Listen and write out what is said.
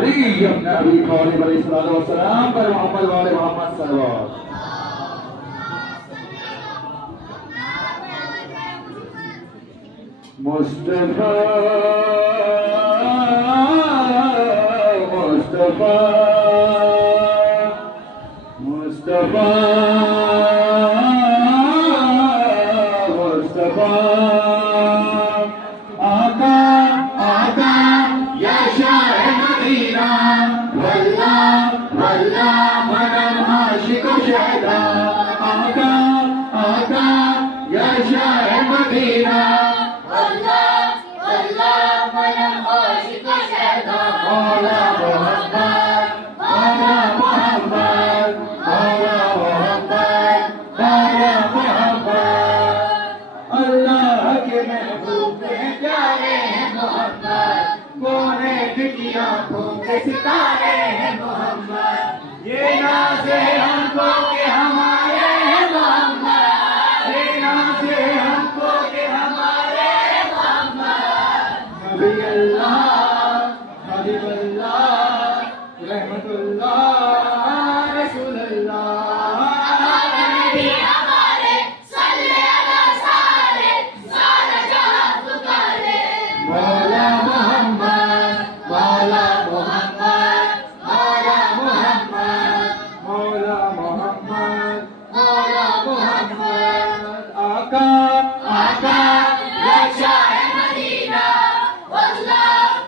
अली अपने नबी कौन अलैहिस्सलाम पर मोहम्मद वाले मोहम्मद सल्लल्लाहु मुस्तफा मुस्तफा मुस्तफा मुस्तफा आका आका या शाह मदीना वल्ला वल्ला मनम आशिक शहदा आका आका या शाह मदीना वल्ला वल्ला मनम आशिक शहदा मौला मोहम्मद मौला मोहम्मद मौला मोहम्मद मौला मोहम्मद अल्लाह के महबूब हैं प्यारे हैं मोहम्मद कोने की आंखों के सितारे हैं मोहम्मद